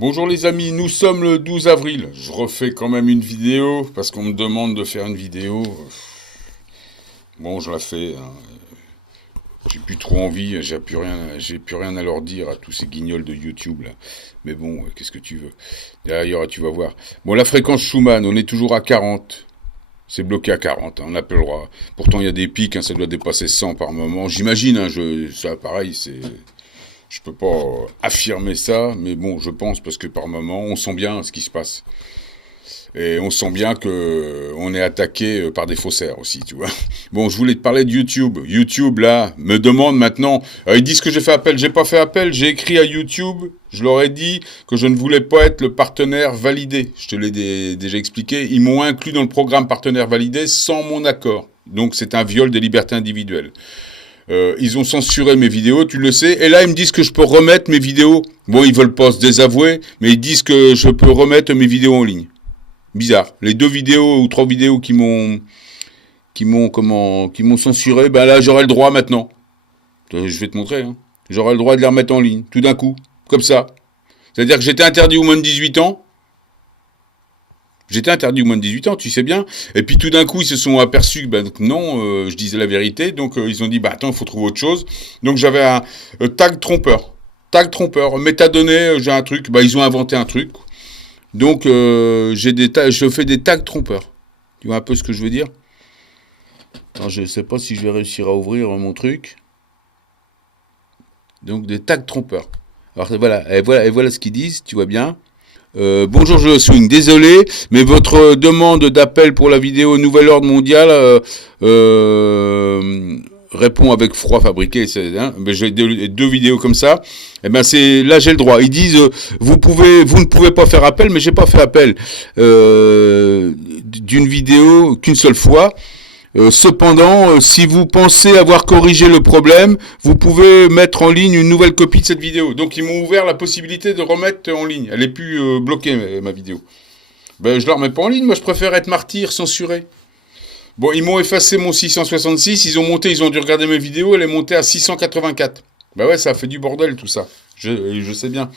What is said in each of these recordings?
Bonjour les amis, nous sommes le 12 avril. Je refais quand même une vidéo parce qu'on me demande de faire une vidéo. Bon, je la fais, hein. J'ai plus trop envie, j'ai plus rien à leur dire à tous ces guignols de YouTube là. Mais bon, qu'est-ce que tu veux? D'ailleurs, tu vas voir. Bon, la fréquence Schumann, on est toujours à 40. C'est bloqué à 40, hein, on n'a pas le droit. Pourtant, il y a des pics, hein, ça doit dépasser 100 par moment. J'imagine, hein, ça pareil, je peux pas affirmer ça, mais bon, je pense parce que par moment, on sent bien ce qui se passe. Et on sent bien que on est attaqué par des faussaires aussi, tu vois. Bon, je voulais te parler de YouTube. YouTube, là, me demande maintenant... ils disent que j'ai fait appel. J'ai pas fait appel. J'ai écrit à YouTube. Je leur ai dit que je ne voulais pas être le partenaire validé. Je te l'ai déjà expliqué. Ils m'ont inclus dans le programme partenaire validé sans mon accord. Donc, c'est un viol des libertés individuelles. Ils ont censuré mes vidéos, tu le sais. Et là, ils me disent que je peux remettre mes vidéos. Bon, ils veulent pas se désavouer, mais ils disent que je peux remettre mes vidéos en ligne. Bizarre. Les 2 vidéos ou 3 vidéos qui m'ont censuré, ben là, j'aurai le droit maintenant. Je vais te montrer, hein. J'aurai le droit de les remettre en ligne, tout d'un coup. Comme ça. C'est-à-dire que j'étais interdit aux moins de 18 ans. J'étais interdit aux moins de 18 ans, tu sais bien. Et puis tout d'un coup, ils se sont aperçus que ben, non, je disais la vérité. Donc ils ont dit, bah attends, il faut trouver autre chose. Donc j'avais un tag trompeur. Tag trompeur. Métadonnées, j'ai un truc. Bah ils ont inventé un truc. Donc je fais des tags trompeurs. Tu vois un peu ce que je veux dire? Alors, je ne sais pas si je vais réussir à ouvrir mon truc. Donc des tags trompeurs. Alors voilà ce qu'ils disent, tu vois bien. Bonjour, je swing. Désolé, mais votre demande d'appel pour la vidéo Nouvel Ordre Mondial répond avec froid fabriqué. J'ai 2 vidéos comme ça. Et ben là j'ai le droit. Ils disent vous ne pouvez pas faire appel, mais j'ai pas fait appel d'une vidéo qu'une seule fois. Cependant, si vous pensez avoir corrigé le problème, vous pouvez mettre en ligne une nouvelle copie de cette vidéo. Donc ils m'ont ouvert la possibilité de remettre en ligne. Elle est plus bloquée, ma vidéo. Ben je la remets pas en ligne, moi je préfère être martyr, censuré. Bon, ils m'ont effacé mon 666, ils ont dû regarder mes vidéos, elle est montée à 684. Ben ouais, ça a fait du bordel tout ça. Je sais bien.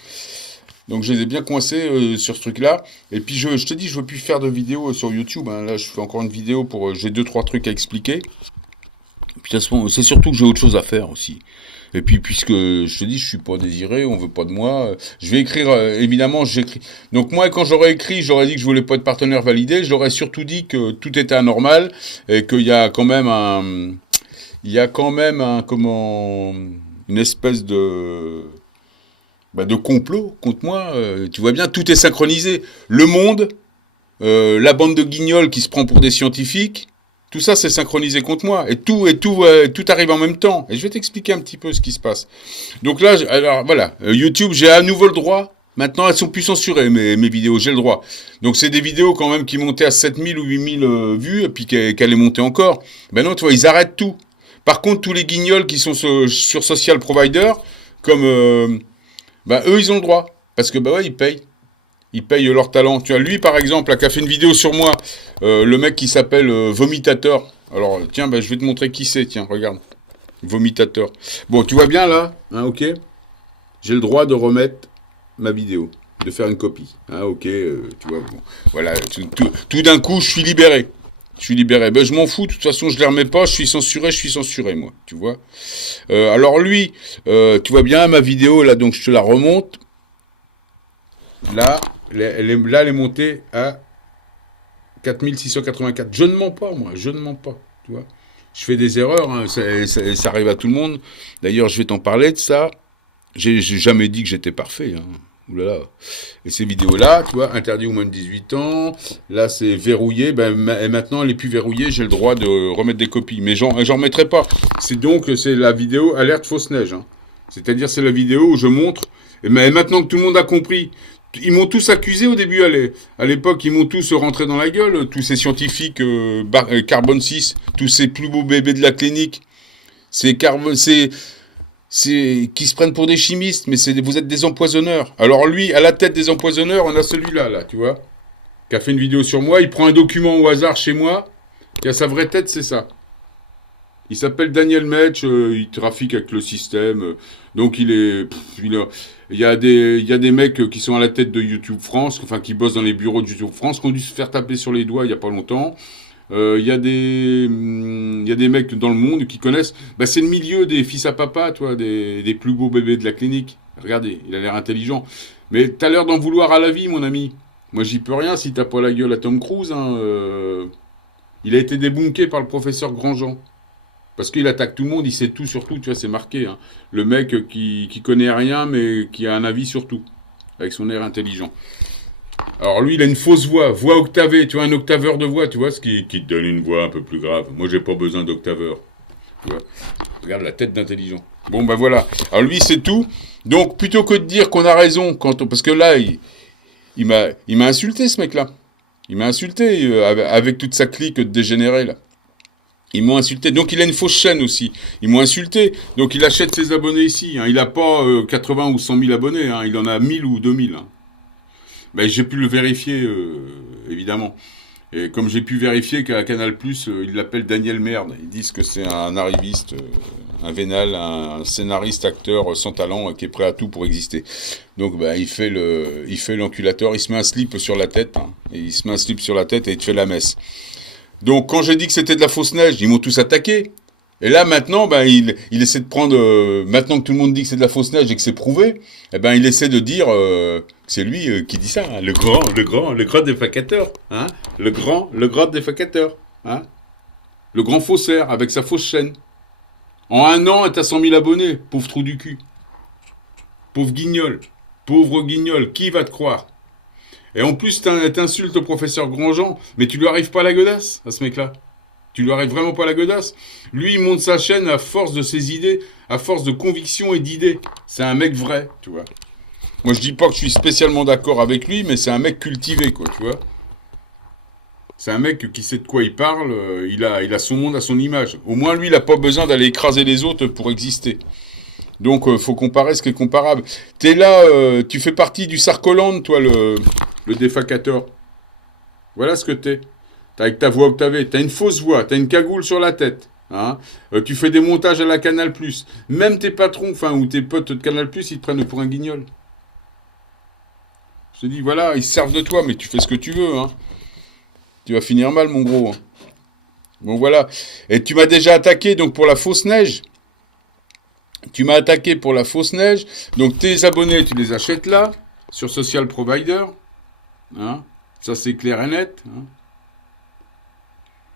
Donc je les ai bien coincés sur ce truc-là. Et puis je te dis, je veux plus faire de vidéos sur YouTube, hein. Là, je fais encore une vidéo pour... j'ai 2-3 trucs à expliquer. Et puis de toute façon, c'est surtout que j'ai autre chose à faire aussi. Et puis puisque je te dis, je suis pas désiré, on veut pas de moi. Je vais écrire, évidemment, j'écris. Donc moi, quand j'aurais écrit, j'aurais dit que je voulais pas être partenaire validé. J'aurais surtout dit que tout était anormal et qu'il y a quand même une espèce de complot contre moi. Tu vois bien, tout est synchronisé. Le monde, la bande de guignols qui se prend pour des scientifiques, tout ça c'est synchronisé contre moi. Et tout arrive en même temps. Et je vais t'expliquer un petit peu ce qui se passe. Donc là, alors voilà, YouTube, j'ai à nouveau le droit. Maintenant, elles sont plus censurées, mes vidéos, j'ai le droit. Donc c'est des vidéos quand même qui montaient à 7000 ou 8000 vues, et puis qu'elles est montée encore. Ben non, tu vois, ils arrêtent tout. Par contre, tous les guignols qui sont sur Social Provider, comme... eux, ils ont le droit. Parce que, ouais, ils payent. Ils payent leur talent. Tu vois, lui, par exemple, là, qui a fait une vidéo sur moi, le mec qui s'appelle Vomitateur. Alors, tiens, je vais te montrer qui c'est. Tiens, regarde. Vomitateur. Bon, tu vois bien, là, hein, ok. J'ai le droit de remettre ma vidéo. De faire une copie. Hein, ok, tu vois, bon. Voilà, tout d'un coup, je suis libéré. Je m'en fous, de toute façon, je les remets pas, je suis censuré, moi, tu vois. Alors lui, tu vois bien ma vidéo, là, donc je te la remonte. Là, elle est montée à 4684. Je ne mens pas, moi, je ne mens pas, tu vois. Je fais des erreurs, hein, ça arrive à tout le monde. D'ailleurs, je vais t'en parler de ça. J'ai jamais dit que j'étais parfait, hein. Oulala. Et ces vidéos-là, tu vois, interdit aux moins de 18 ans. Là, c'est verrouillé. Et maintenant, elle est plus verrouillée. J'ai le droit de remettre des copies. Mais j'en remettrai pas. C'est la vidéo alerte fausse neige, hein. C'est-à-dire, c'est la vidéo où je montre. Et maintenant que tout le monde a compris, ils m'ont tous accusé au début. À l'époque, ils m'ont tous rentré dans la gueule. Tous ces scientifiques Carbone 6, tous ces plus beaux bébés de la clinique. Qui se prennent pour des chimistes, mais vous êtes des empoisonneurs. Alors lui, à la tête des empoisonneurs, on a celui-là, là, tu vois, qui a fait une vidéo sur moi. Il prend un document au hasard chez moi, qui a sa vraie tête, c'est ça. Il s'appelle Daniel Metch, il trafique avec le système. Donc il est... il y a des mecs qui sont à la tête de YouTube France, enfin qui bossent dans les bureaux de YouTube France, qui ont dû se faire taper sur les doigts il y a pas longtemps. Il y a des mecs dans le monde qui connaissent. Bah, c'est le milieu des fils à papa, toi, des plus beaux bébés de la clinique. Regardez, il a l'air intelligent. Mais t'as l'air d'en vouloir à la vie, mon ami. Moi, j'y peux rien si t'as pas la gueule à Tom Cruise. Hein, il a été débunké par le professeur Grandjean. Parce qu'il attaque tout le monde, il sait tout sur tout, tu vois, c'est marqué. Hein. Le mec qui connaît rien, mais qui a un avis sur tout. Avec son air intelligent. Alors lui, il a une fausse voix octavée, tu vois, un octaveur de voix, tu vois, qui te donne une voix un peu plus grave. Moi, j'ai pas besoin d'octaveur. Tu vois. Regarde la tête d'intelligent. Bon, ben voilà. Alors lui, c'est tout. Donc, plutôt que de dire qu'on a raison, parce que là, il m'a insulté, ce mec-là. Il m'a insulté avec toute sa clique de dégénérés, là. Ils m'ont insulté. Donc, il a une fausse chaîne aussi. Ils m'ont insulté. Donc, il achète ses abonnés ici. Hein. Il n'a pas 80 ou 100 000 abonnés. Hein. Il en a 1000 ou 2000. Hein. Ben, j'ai pu le vérifier, évidemment. Et comme j'ai pu vérifier qu'à Canal+, ils l'appellent Daniel Merde. Ils disent que c'est un arriviste, un vénal, un scénariste, acteur sans talent, qui est prêt à tout pour exister. Donc, ben, il fait l'enculateur. Il se met un slip sur la tête. Hein. Et il se met un slip sur la tête et il te fait la messe. Donc, quand j'ai dit que c'était de la fausse neige, ils m'ont tous attaqué. Et là, maintenant, ben, il essaie de prendre... maintenant que tout le monde dit que c'est de la fausse neige et que c'est prouvé, eh ben, il essaie de dire que c'est lui qui dit ça. Hein, le grand défacateur. Hein, le grand défacateur. Hein, le grand faussaire avec sa fausse chaîne. En un an, t'as 100 000 abonnés. Pauvre trou du cul. Pauvre guignol. Pauvre guignol. Qui va te croire? Et en plus, t'insultes le professeur Grandjean, mais tu lui arrives pas à la godasse, à ce mec-là. Tu lui arrives vraiment pas à la godasse. Lui, il monte sa chaîne à force de ses idées, à force de convictions et d'idées. C'est un mec vrai, tu vois. Moi, je dis pas que je suis spécialement d'accord avec lui, mais c'est un mec cultivé, quoi, tu vois. C'est un mec qui sait de quoi il parle, il a son monde à son image. Au moins, lui, il a pas besoin d'aller écraser les autres pour exister. Donc, faut comparer ce qui est comparable. T'es là, tu fais partie du Sarkoland, toi, le défacateur. Voilà ce que t'es. T'as avec ta voix octavée. T'as une fausse voix. T'as une cagoule sur la tête. Hein. Tu fais des montages à la Canal+. Même tes patrons, ou tes potes de Canal+, ils te prennent pour un guignol. Je te dis, voilà, ils se servent de toi, mais tu fais ce que tu veux. Hein. Tu vas finir mal, mon gros. Hein. Bon, voilà. Et tu m'as déjà attaqué, donc, pour la fausse neige. Tu m'as attaqué pour la fausse neige. Donc, tes abonnés, tu les achètes là, sur Social Provider. Hein. Ça, c'est clair et net. Hein.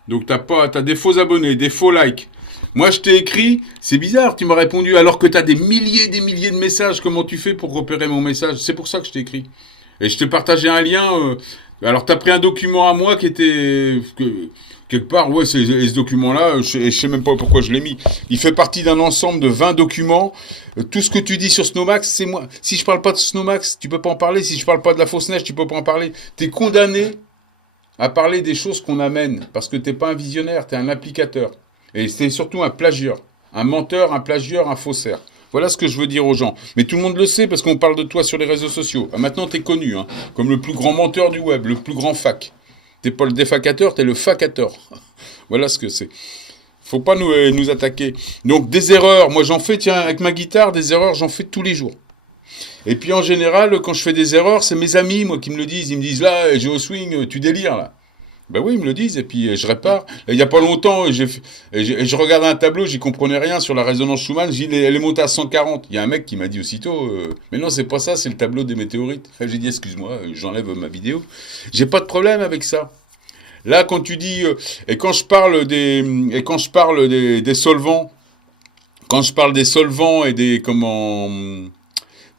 Donc, t'as des faux abonnés, des faux likes. Moi, je t'ai écrit, c'est bizarre, tu m'as répondu, alors que t'as des milliers de messages. Comment tu fais pour repérer mon message? C'est pour ça que je t'ai écrit. Et je t'ai partagé un lien. Alors, t'as pris un document à moi qui était... quelque part, ouais, ce document-là, je sais même pas pourquoi je l'ai mis. Il fait partie d'un ensemble de 20 documents. Tout ce que tu dis sur Snowmax, c'est moi. Si je parle pas de Snowmax, tu peux pas en parler. Si je parle pas de la fausse neige, tu peux pas en parler. T'es condamné à parler des choses qu'on amène. Parce que t'es pas un visionnaire, t'es un applicateur. Et c'est surtout un plagieur. Un menteur, un plagieur, un faussaire. Voilà ce que je veux dire aux gens. Mais tout le monde le sait parce qu'on parle de toi sur les réseaux sociaux. Maintenant, t'es connu, hein, comme le plus grand menteur du web, le plus grand fac. T'es pas le défacateur, t'es le facateur. Voilà ce que c'est. Faut pas nous attaquer. Donc, des erreurs, moi j'en fais, tiens, avec ma guitare, des erreurs, j'en fais tous les jours. Et puis en général, quand je fais des erreurs, c'est mes amis, moi, qui me le disent. Ils me disent, là, Géo Swing, tu délires, là. Ben oui, ils me le disent, et puis je répare. Il y a pas longtemps, je regardais un tableau, j'y comprenais rien sur la résonance Schumann, j'ai dit, elle est montée à 140. Il y a un mec qui m'a dit aussitôt, mais non, c'est pas ça, c'est le tableau des météorites. J'ai dit, excuse-moi, j'enlève ma vidéo. J'ai pas de problème avec ça. Là, quand tu dis, et quand je parle des solvants, quand je parle des solvants et des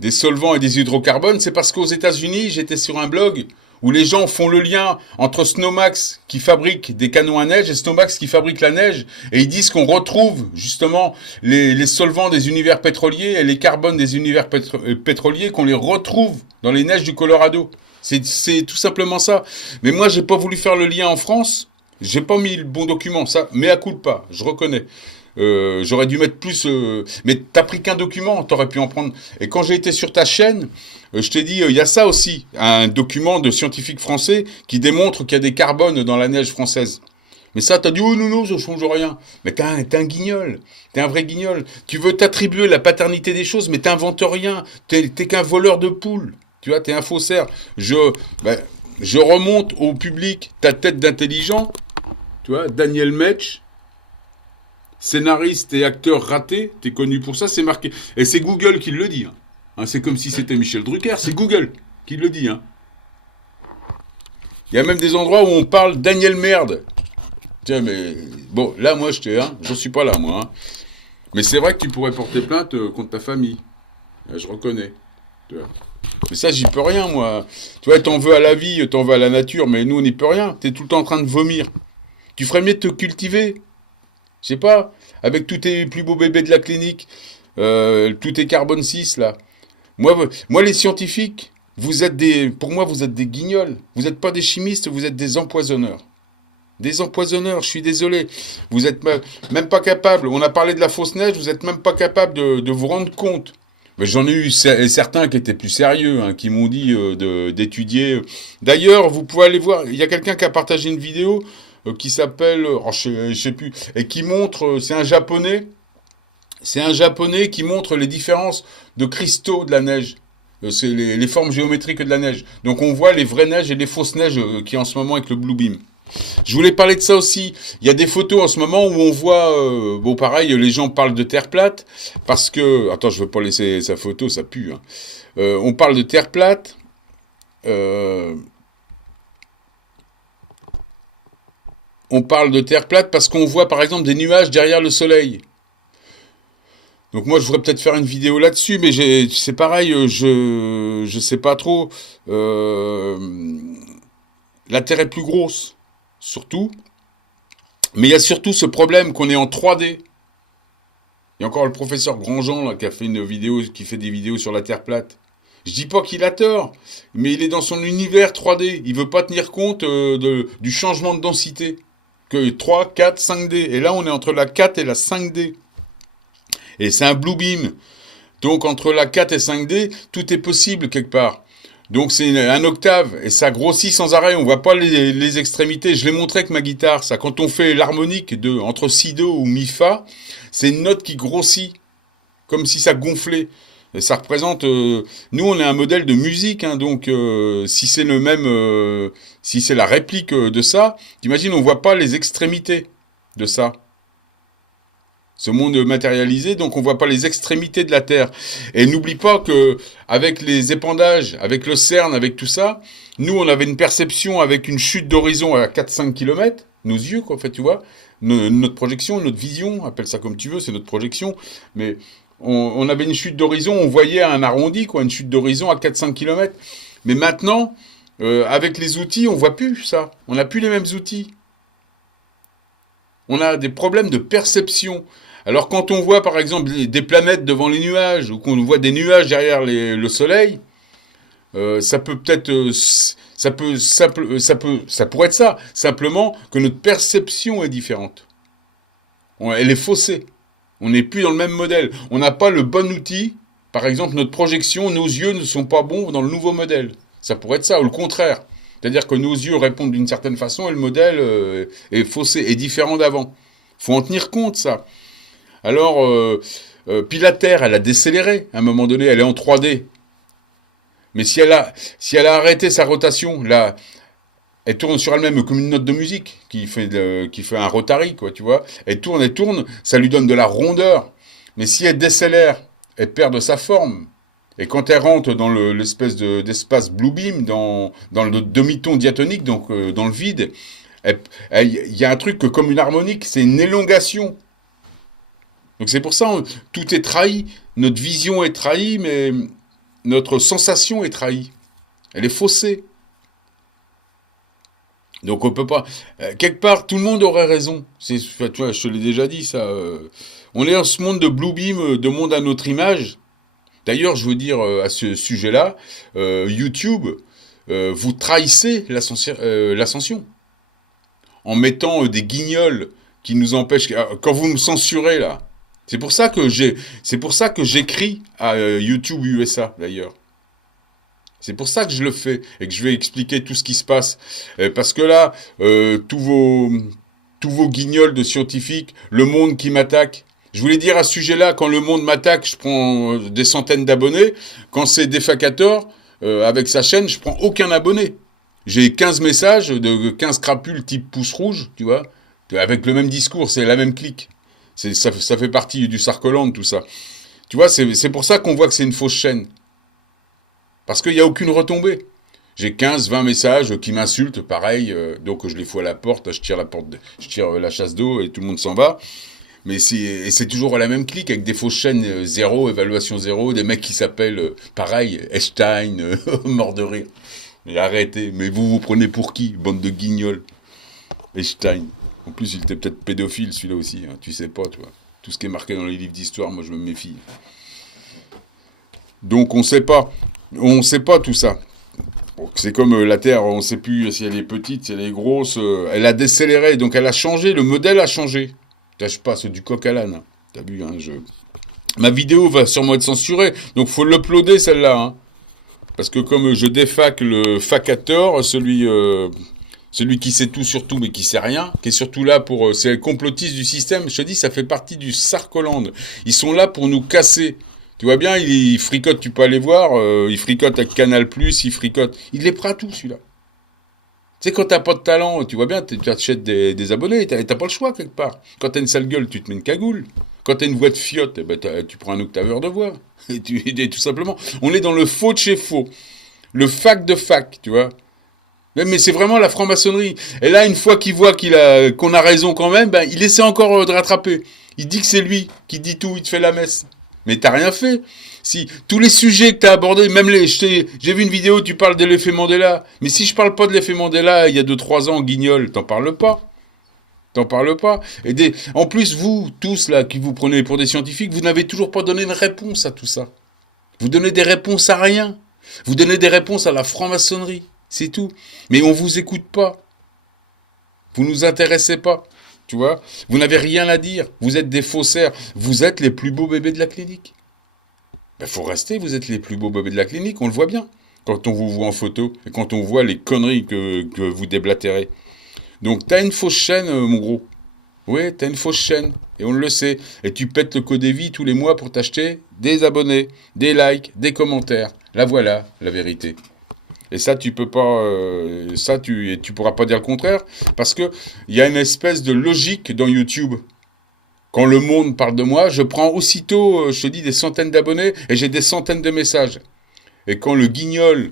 solvants et des hydrocarbones, c'est parce qu'aux États-Unis, j'étais sur un blog où les gens font le lien entre Snowmax qui fabrique des canons à neige et Snowmax qui fabrique la neige, et ils disent qu'on retrouve justement les solvants des univers pétroliers et les carbones des univers pétroliers, qu'on les retrouve dans les neiges du Colorado. C'est tout simplement ça. Mais moi, j'ai pas voulu faire le lien en France. J'ai pas mis le bon document. Ça, mea culpa, je reconnais. J'aurais dû mettre plus... mais t'as pris qu'un document, t'aurais pu en prendre. Et quand j'ai été sur ta chaîne, je t'ai dit, il y a ça aussi. Un document de scientifiques français qui démontre qu'il y a des carbones dans la neige française. Mais ça, t'as dit, oh non, non, ça change rien. Mais t'es un guignol. T'es un vrai guignol. Tu veux t'attribuer la paternité des choses, mais t'inventes rien. T'es qu'un voleur de poules. Tu vois, t'es un faussaire. Ben, je remonte au public ta tête d'intelligent. Tu vois, Daniel Metch, scénariste et acteur raté. T'es connu pour ça, c'est marqué. Et c'est Google qui le dit. Hein. Hein, c'est comme si c'était Michel Drucker. C'est Google qui le dit. Hein. Il y a même des endroits où on parle Daniel Merde. Tiens, mais bon, là, moi, j'en suis pas là, moi. Hein. Mais c'est vrai que tu pourrais porter plainte contre ta famille. Je reconnais. Tu vois. Mais ça, j'y peux rien, moi. Tu vois, t'en veux à la vie, t'en veux à la nature, mais nous, on n'y peut rien. T'es tout le temps en train de vomir. Tu ferais mieux de te cultiver. Je sais pas, avec tous tes plus beaux bébés de la clinique, tous tes carbone 6, là. Moi, les scientifiques, pour moi, vous êtes des guignols. Vous n'êtes pas des chimistes, vous êtes des empoisonneurs. Des empoisonneurs, je suis désolé. Vous êtes même pas capable. On a parlé de la fausse neige, vous êtes même pas capable de vous rendre compte. Mais j'en ai eu certains qui étaient plus sérieux, hein, qui m'ont dit d'étudier. D'ailleurs, vous pouvez aller voir, il y a quelqu'un qui a partagé une vidéo qui s'appelle, je sais plus, et qui montre, c'est un japonais qui montre les différences de cristaux de la neige. C'est les formes géométriques de la neige. Donc on voit les vraies neiges et les fausses neiges qui en ce moment avec le Blue Beam. Je voulais parler de ça aussi. Il y a des photos en ce moment où on voit, bon pareil, les gens parlent de terre plate, parce que, attends, je veux pas laisser sa photo, ça pue. Hein. On parle de terre plate. On parle de terre plate parce qu'on voit par exemple des nuages derrière le soleil. Donc moi je voudrais peut-être faire une vidéo là-dessus, mais c'est pareil, je sais pas trop. La Terre est plus grosse, surtout. Mais il y a surtout ce problème qu'on est en 3D. Il y a encore le professeur Grandjean là, qui a fait une vidéo, qui fait des vidéos sur la Terre plate. Je dis pas qu'il a tort, mais il est dans son univers 3D. Il veut pas tenir compte du changement de densité. Que 3, 4, 5D. Et là, on est entre la 4 et la 5D. Et c'est un Blue Beam. Donc, entre la 4 et 5D, tout est possible quelque part. Donc, c'est un octave. Et ça grossit sans arrêt. On voit pas les extrémités. Je l'ai montré avec ma guitare. Ça, quand on fait l'harmonique entre si do ou mi fa, c'est une note qui grossit. Comme si ça gonflait. Et ça représente... nous, on est un modèle de musique. Hein, donc, si c'est le même... si c'est la réplique de ça, t'imagines, on voit pas les extrémités de ça. Ce monde matérialisé, donc on voit pas les extrémités de la Terre. Et n'oublie pas que avec les épandages, avec le CERN, avec tout ça, nous, on avait une perception avec une chute d'horizon à 4-5 km, nos yeux, quoi, en fait, tu vois, notre projection, notre vision, appelle ça comme tu veux, c'est notre projection, mais on avait une chute d'horizon, on voyait un arrondi, quoi, une chute d'horizon à 4-5 km. Mais maintenant, avec les outils, on voit plus ça. On n'a plus les mêmes outils. On a des problèmes de perception. Alors quand on voit par exemple des planètes devant les nuages, ou qu'on voit des nuages derrière le soleil, ça peut peut-être... ça pourrait être ça. Simplement que notre perception est différente. Elle est faussée. On n'est plus dans le même modèle. On n'a pas le bon outil. Par exemple, notre projection, nos yeux ne sont pas bons dans le nouveau modèle. Ça pourrait être ça, ou le contraire. C'est-à-dire que nos yeux répondent d'une certaine façon et le modèle est faussé, est différent d'avant. Faut en tenir compte, ça. Alors, puis la Terre, elle a décéléré à un moment donné, elle est en 3D. Mais si elle a arrêté sa rotation, là, elle tourne sur elle-même comme une note de musique qui fait un rotary, quoi, tu vois. Elle tourne, ça lui donne de la rondeur. Mais si elle décélère, elle perd de sa forme. Et quand elle rentre dans l'espèce d'espace Blue Beam, dans le demi-ton diatonique, donc dans le vide, il y a un truc que, comme une harmonique, c'est une élongation. Donc c'est pour ça, tout est trahi. Notre vision est trahie, mais notre sensation est trahie. Elle est faussée. Donc on peut pas... quelque part, tout le monde aurait raison. Tu vois, je te l'ai déjà dit, ça. On est dans ce monde de Blue Beam, de monde à notre image. D'ailleurs, je veux dire à ce sujet-là, YouTube, vous trahissez l'ascension. En mettant des guignols qui nous empêchent... Quand vous me censurez, là, c'est pour ça que j'écris à YouTube USA, d'ailleurs. C'est pour ça que je le fais et que je vais expliquer tout ce qui se passe. Parce que là, tous tous vos guignols de scientifiques, le monde qui m'attaque. Je voulais dire à ce sujet-là, quand le monde m'attaque, je prends des centaines d'abonnés. Quand c'est Defacator, avec sa chaîne, je prends aucun abonné. J'ai 15 messages de 15 crapules type pouce rouge, tu vois, avec le même discours, c'est la même clique. Ça fait partie du Sarkoland, tout ça. Tu vois, c'est pour ça qu'on voit que c'est une fausse chaîne. Parce qu'il n'y a aucune retombée. J'ai 15-20 messages qui m'insultent, pareil, donc je les fous à la porte, je tire la chasse d'eau et tout le monde s'en va. Mais c'est toujours la même clique, avec des fausses chaînes zéro, évaluation zéro, des mecs qui s'appellent, pareil, Einstein, mort de rire. Mais arrêtez, mais vous prenez pour qui, bande de guignols? Einstein. En plus, il était peut-être pédophile, celui-là aussi, hein, tu sais pas, toi. Tout ce qui est marqué dans les livres d'histoire, moi je me méfie. Donc on sait pas. On sait pas tout ça. C'est comme la Terre, on sait plus si elle est petite, si elle est grosse. Elle a décéléré, donc elle a changé, le modèle a changé. Je passe du coq à l'âne. T'as vu, hein, ma vidéo va sûrement être censurée, donc faut l'uploader celle-là. Hein. Parce que comme je défac le facateur, celui qui sait tout sur tout mais qui sait rien, qui est surtout là pour... c'est le complotiste du système, je te dis, ça fait partie du Sarkoland. Ils sont là pour nous casser. Tu vois bien, il fricote, tu peux aller voir, il fricote avec Canal+, il fricote... Il est prêt à tout, celui-là. Tu sais, quand t'as pas de talent, tu vois bien, tu achètes des abonnés, t'as pas le choix quelque part. Quand t'as une sale gueule, tu te mets une cagoule. Quand t'as une voix de fiotte, eh ben tu prends un octaveur de voix. Et tout simplement. On est dans le faux de chez faux. Le fac de fac, tu vois. Mais c'est vraiment la franc-maçonnerie. Et là, une fois qu'il voit qu'on a raison quand même, ben, il essaie encore de rattraper. Il dit que c'est lui qui dit tout, il te fait la messe. Mais t'as rien fait. Si tous les sujets que t'as abordés, même j'ai vu une vidéo où tu parles de l'effet Mandela. Mais si je parle pas de l'effet Mandela il y a 2-3 ans, guignol, t'en parles pas. T'en parles pas. En plus, vous, tous là, qui vous prenez pour des scientifiques, vous n'avez toujours pas donné une réponse à tout ça. Vous donnez des réponses à rien. Vous donnez des réponses à la franc-maçonnerie. C'est tout. Mais on vous écoute pas. Vous nous intéressez pas. Tu vois, vous n'avez rien à dire. Vous êtes des faussaires. Vous êtes les plus beaux bébés de la clinique. Ben, faut rester, vous êtes les plus beaux bébés de la clinique, on le voit bien. Quand on vous voit en photo et quand on voit les conneries que vous déblatérez. Donc, t'as une fausse chaîne, mon gros. Oui, t'as une fausse chaîne. Et on le sait. Et tu pètes le code vie tous les mois pour t'acheter des abonnés, des likes, des commentaires. Là, voilà la vérité. Et ça, tu peux pas, tu pourras pas dire le contraire, parce que il y a une espèce de logique dans YouTube. Quand le monde parle de moi, je prends aussitôt, je te dis, des centaines d'abonnés et j'ai des centaines de messages. Et quand le guignol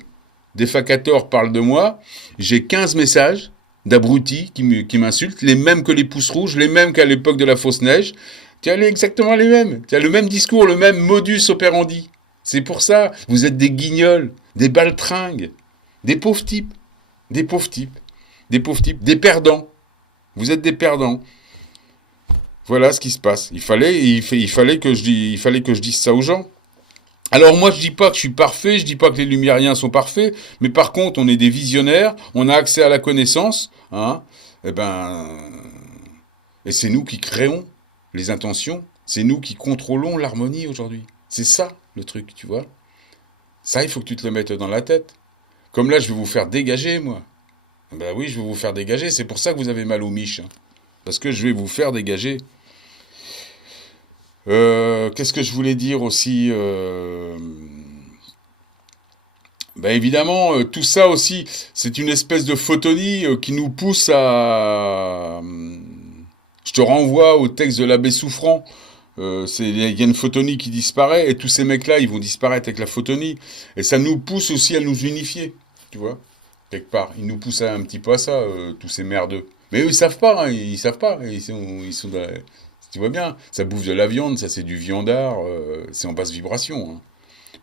Defacator parle de moi, j'ai 15 messages d'abrutis qui m'insultent, les mêmes que les pouces rouges, les mêmes qu'à l'époque de la fausse neige. Tu as exactement les mêmes. Tu as le même discours, le même modus operandi. C'est pour ça, vous êtes des guignols, des baltringues. Des pauvres types, des pauvres types, des pauvres types, des perdants. Vous êtes des perdants. Voilà ce qui se passe. Il fallait que je dise ça aux gens. Alors moi je dis pas que je suis parfait, je dis pas que les lumériens sont parfaits, mais par contre on est des visionnaires, on a accès à la connaissance, hein. Et c'est nous qui créons les intentions, c'est nous qui contrôlons l'harmonie aujourd'hui. C'est ça le truc, tu vois. Ça il faut que tu te le mettes dans la tête. Comme là, je vais vous faire dégager, moi. Ben oui, je vais vous faire dégager. C'est pour ça que vous avez mal aux miches. Hein. Parce que je vais vous faire dégager. Qu'est-ce que je voulais dire aussi Ben évidemment, tout ça aussi, c'est une espèce de photonie qui nous pousse à... Je te renvoie au texte de l'abbé Souffrant. Il y a une photonie qui disparaît, et tous ces mecs-là, ils vont disparaître avec la photonie. Et ça nous pousse aussi à nous unifier. Tu vois, quelque part. Ils nous poussent un petit peu à ça, tous ces merdeux. Mais eux, ils savent pas, hein, ils savent pas. Ils sont tu vois bien, ça bouffe de la viande, ça c'est du viandard, c'est en basse vibration. Hein.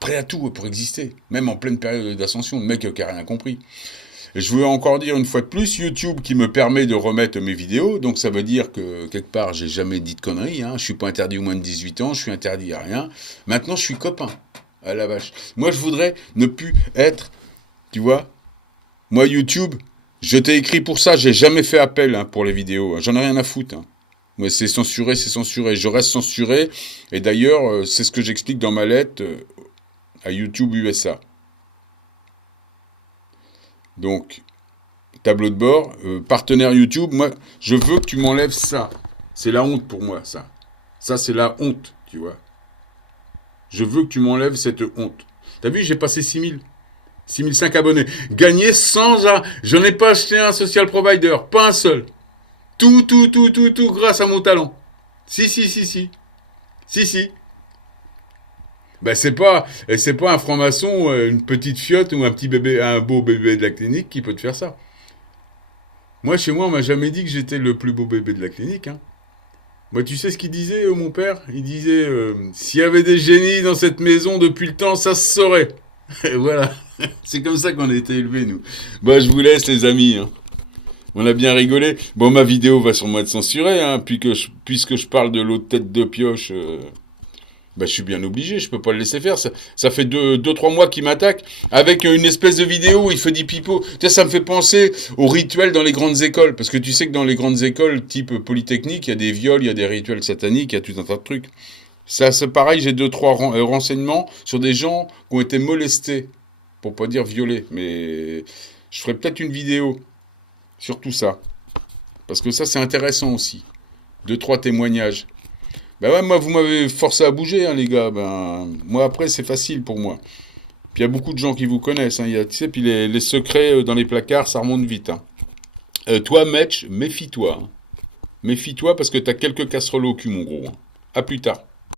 Prêt à tout pour exister, même en pleine période d'ascension, le mec qui a rien compris. Et je veux encore dire une fois de plus, YouTube qui me permet de remettre mes vidéos, donc ça veut dire que quelque part j'ai jamais dit de conneries, hein. Je suis pas interdit aux moins de 18 ans, je suis interdit à rien. Maintenant je suis copain, à la vache. Moi je voudrais ne plus être... Tu vois, moi YouTube, je t'ai écrit pour ça, j'ai jamais fait appel hein, pour les vidéos, hein. J'en ai rien à foutre. Hein. Moi c'est censuré, je reste censuré. Et d'ailleurs, c'est ce que j'explique dans ma lettre à YouTube USA. Donc, tableau de bord, partenaire YouTube. Moi, je veux que tu m'enlèves ça. C'est la honte pour moi, ça. Ça, c'est la honte, tu vois. Je veux que tu m'enlèves cette honte. T'as vu, j'ai passé 6005 abonnés. Gagné sans... J'en ai pas acheté un social provider, pas un seul. Tout grâce à mon talent. Si. Si. Ben c'est pas un franc-maçon, une petite fiotte ou un petit bébé, un beau bébé de la clinique qui peut te faire ça. Moi, chez moi, on m'a jamais dit que j'étais le plus beau bébé de la clinique, hein. Moi, tu sais ce qu'il disait, mon père? Il disait, s'il y avait des génies dans cette maison depuis le temps, ça se saurait. Et voilà. C'est comme ça qu'on a été élevés, nous. Bah, je vous laisse, les amis, hein. On a bien rigolé. Bon, ma vidéo va sûrement être censurée, hein, puisque je parle de l'autre tête de pioche. Bah, je suis bien obligé, je peux pas le laisser faire. Ça fait 3 mois qu'il m'attaque avec une espèce de vidéo où il fait des pipeaux. Tu sais, ça me fait penser aux rituels dans les grandes écoles. Parce que tu sais que dans les grandes écoles, type Polytechnique, il y a des viols, il y a des rituels sataniques, il y a tout un tas de trucs. Ça, c'est pareil, j'ai 2-3 renseignements sur des gens qui ont été molestés. Pour pas dire violés. Mais je ferai peut-être une vidéo sur tout ça. Parce que ça, c'est intéressant aussi. 2-3 témoignages. Ben ouais, moi, vous m'avez forcé à bouger, hein, les gars. Ben, moi, après, c'est facile pour moi. Puis il y a beaucoup de gens qui vous connaissent. Hein. Tu sais, puis les secrets dans les placards, ça remonte vite. Hein. Toi, Metch, méfie-toi. Hein. Méfie-toi parce que t'as quelques casseroles au cul, mon gros. Hein. À plus tard.